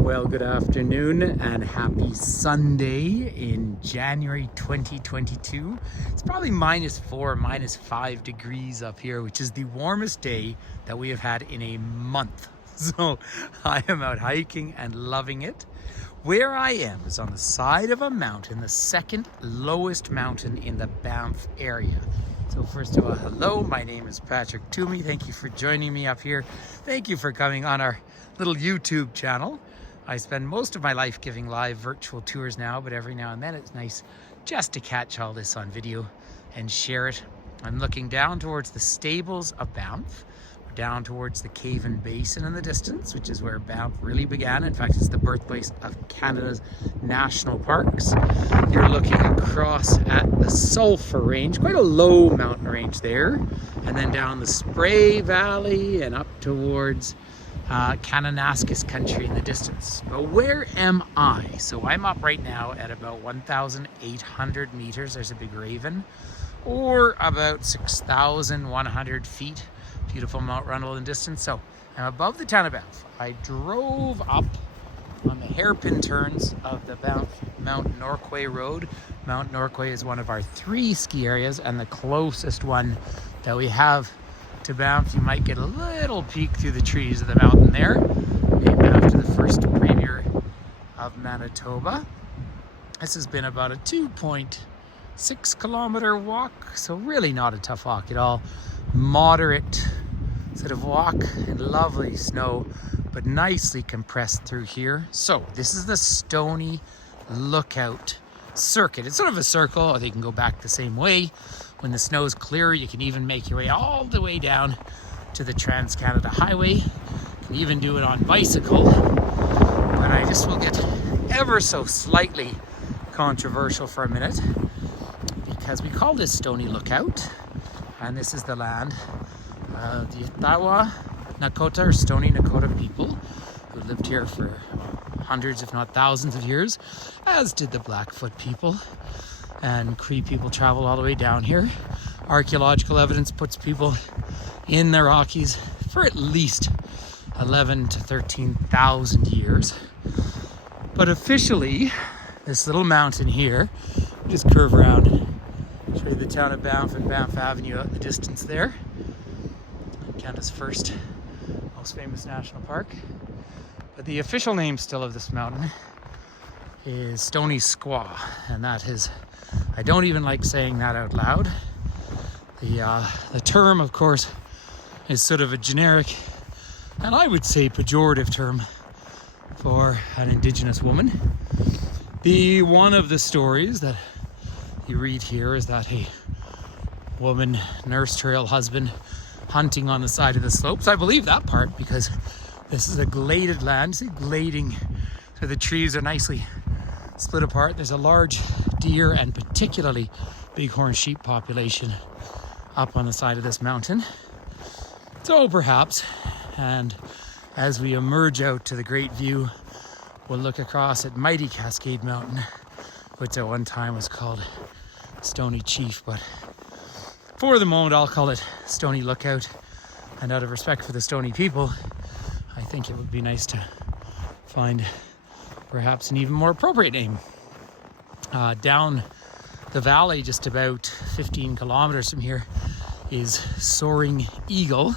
Well, good afternoon and happy Sunday in January 2022. It's probably -4, -5 degrees up here, which is the warmest day that we have had in a month. So I am out hiking and loving it. Where I am is on the side of a mountain, the second lowest mountain in the Banff area. So first of all, hello, my name is Patrick Toomey. Thank you for joining me up here. Thank you for coming on our little YouTube channel. I spend most of my life giving live virtual tours now, but every now and then it's nice just to catch all this on video and share it. I'm looking down towards the stables of Banff, down towards the Cavan Basin in the distance, which is where Banff really began. In fact, it's the birthplace of Canada's national parks. You're looking across at the Sulphur Range, quite a low mountain range there, and then down the Spray Valley and up towards Kananaskis country in the distance. But where am I? So I'm up right now at about 1,800 meters. There's a big raven, or about 6,100 feet. Beautiful Mount Runnel in distance. So I'm above the town of Banff. I drove up on the hairpin turns of the Banff Mount Norquay Road. Mount Norquay is one of our 3 ski areas and the closest one that we have to Banff. You might get a little peek through the trees of the mountain there, named after the first premier of Manitoba. This has been about a 2.6 kilometer walk, so really not a tough walk at all. Moderate sort of walk in lovely snow, but nicely compressed through here. So this is the Stoney Lookout circuit. It's sort of a circle, or they can go back the same way. When the snow is clear, you can even make your way all the way down to the Trans-Canada Highway. You can even do it on bicycle. But I just will get ever so slightly controversial for a minute, because we call this Stoney Lookout, and this is the land of the Ottawa Nakota or Stoney Nakota people who lived here for hundreds, if not thousands of years, as did the Blackfoot people. And Cree people travel all the way down here. Archaeological evidence puts people in the Rockies for at least 11 to 13,000 years. But officially, this little mountain here, just curve around and show you the town of Banff and Banff Avenue out in the distance there. Canada's first, most famous national park. But the official name still of this mountain is Stoney Squaw, and that is, I don't even like saying that out loud. The term, of course, is sort of a generic, and I would say pejorative term for an Indigenous woman. One of the stories that you read here is that a woman nursed her ill husband hunting on the side of the slopes. I believe that part because this is a gladed land. See, glading, so the trees are nicely split apart. There's a large deer and particularly bighorn sheep population up on the side of this mountain. So perhaps, and as we emerge out to the great view, we'll look across at mighty Cascade Mountain, which at one time was called Stoney Chief, but for the moment I'll call it Stoney Lookout. And out of respect for the Stoney people, I think it would be nice to find perhaps an even more appropriate name. Down the valley, just about 15 kilometers from here, is Soaring Eagle,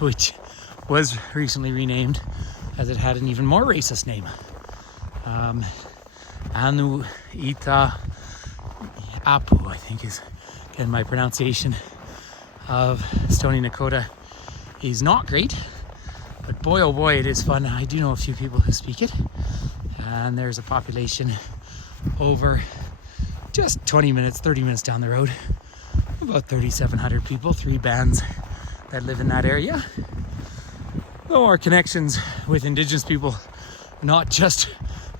which was recently renamed as it had an even more racist name. Anu Ita Apu, I think is, again, my pronunciation of Stoney Nakota is not great, but boy oh boy, it is fun. I do know a few people who speak it, and there's a population over just 20 minutes, 30 minutes down the road, about 3,700 people, 3 bands that live in that area. Though our connections with Indigenous people, not just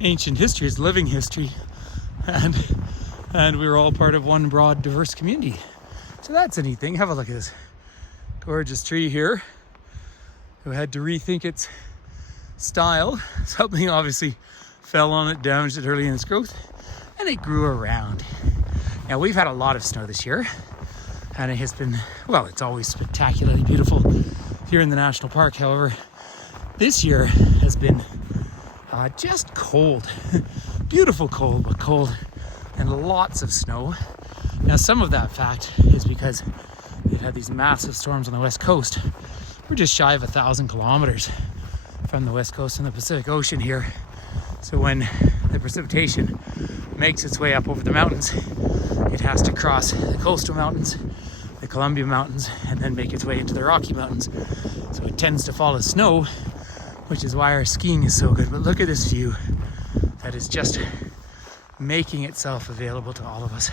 ancient history, is living history, and we're all part of one broad, diverse community. So that's a neat thing. Have a look at this gorgeous tree here, who had to rethink its style. Something obviously fell on it, damaged it early in its growth, and it grew around. Now, we've had a lot of snow this year, and it has been, well, it's always spectacularly beautiful here in the national park. However, This year has been just cold. Beautiful cold, but cold, and lots of snow. Now some of that fact is because they've had these massive storms on the west coast. We're just shy of 1,000 kilometers from the west coast in the Pacific Ocean here. So when the precipitation makes its way up over the mountains, it has to cross the coastal mountains, the Columbia Mountains, and then make its way into the Rocky Mountains. So it tends to fall as snow, which is why our skiing is so good. But look at this view that is just making itself available to all of us,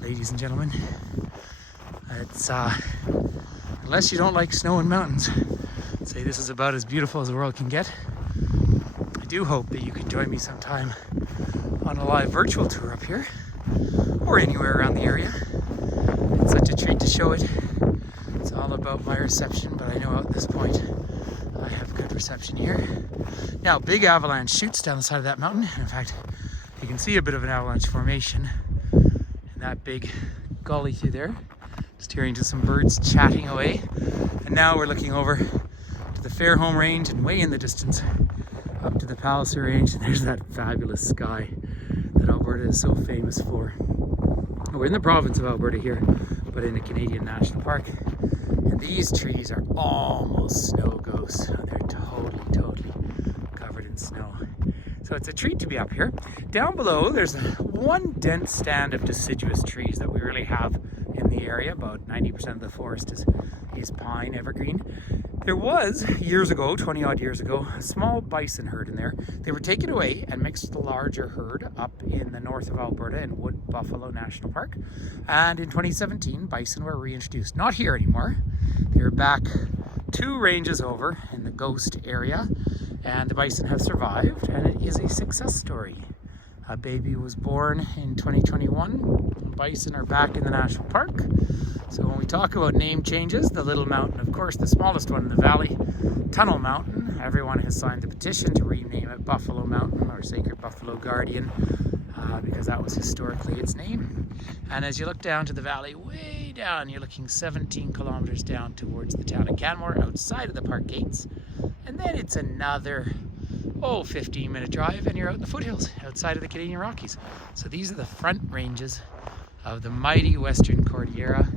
ladies and gentlemen. It's unless you don't like snow and mountains, I'd say this is about as beautiful as the world can get. I do hope that you can join me sometime on a live virtual tour up here or anywhere around the area. It's such a treat to show it. It's all about my reception, but I know at this point I have good reception here. Now, big avalanche shoots down the side of that mountain. In fact, you can see a bit of an avalanche formation in that big gully through there. Just hearing to some birds chatting away. And now we're looking over to the Fairholme Range and way in the distance up to the Palliser Range. And there's that fabulous sky that Alberta is so famous for. We're in the province of Alberta here, but in a Canadian National Park. And these trees are almost snow ghosts. They're totally covered in snow. So it's a treat to be up here. Down below, there's one dense stand of deciduous trees that we really have in the area. About 90% of the forest is pine, evergreen. There was, years ago, 20 odd years ago, a small bison herd in there. They were taken away and mixed with a larger herd up in the north of Alberta in Wood Buffalo National Park. And in 2017, bison were reintroduced. Not here anymore. They're back 2 ranges over in the Ghost area. And the bison have survived, and it is a success story. A baby was born in 2021. Bison are back in the national park. So when we talk about name changes, the little mountain, of course, the smallest one in the valley, Tunnel Mountain, everyone has signed the petition to rename it Buffalo Mountain or Sacred Buffalo Guardian, because that was historically its name. And as you look down to the valley, way down, you're looking 17 kilometers down towards the town of Canmore, outside of the park gates. And then it's another 15-minute drive and you're out in the foothills outside of the Canadian Rockies. So these are the front ranges of the mighty Western Cordillera.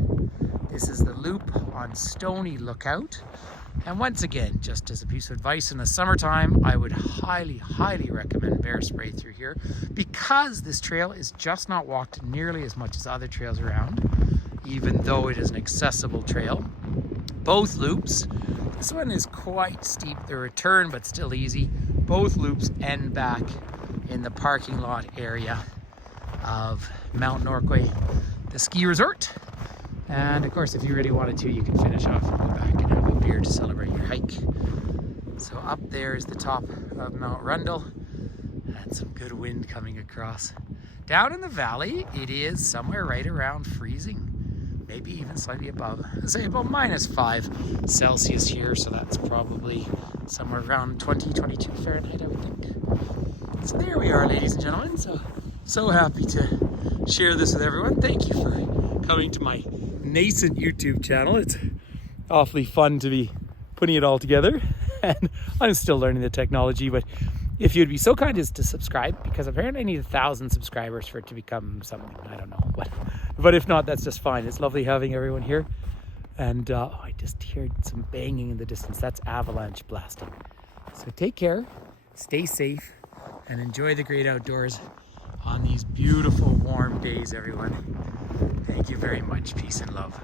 This is the loop on Stoney Lookout. And once again, just as a piece of advice in the summertime, I would highly recommend bear spray through here, because this trail is just not walked nearly as much as other trails around, even though it is an accessible trail. Both loops, this one is quite steep, the return, but still easy. Both loops end back in the parking lot area of Mount Norquay, the ski resort. And of course, if you really wanted to, you can finish off and go back and have a beer to celebrate your hike. So up there is the top of Mount Rundle, and some good wind coming across. Down in the valley, it is somewhere right around freezing, maybe even slightly above. I'd say about -5 Celsius here, so that's probably somewhere around 22 Fahrenheit, I would think. So there we are, ladies and gentlemen. So happy to share this with everyone. Thank you for coming to my nascent YouTube channel. It's awfully fun to be putting it all together, and I'm still learning the technology, but if you'd be so kind as to subscribe, because apparently I need 1,000 subscribers for it to become something, I don't know, but if not, that's just fine. It's lovely having everyone here. And I just heard some banging in the distance. That's avalanche blasting. So take care, stay safe, and enjoy the great outdoors on these beautiful warm days, everyone. Thank you very much. Peace and love.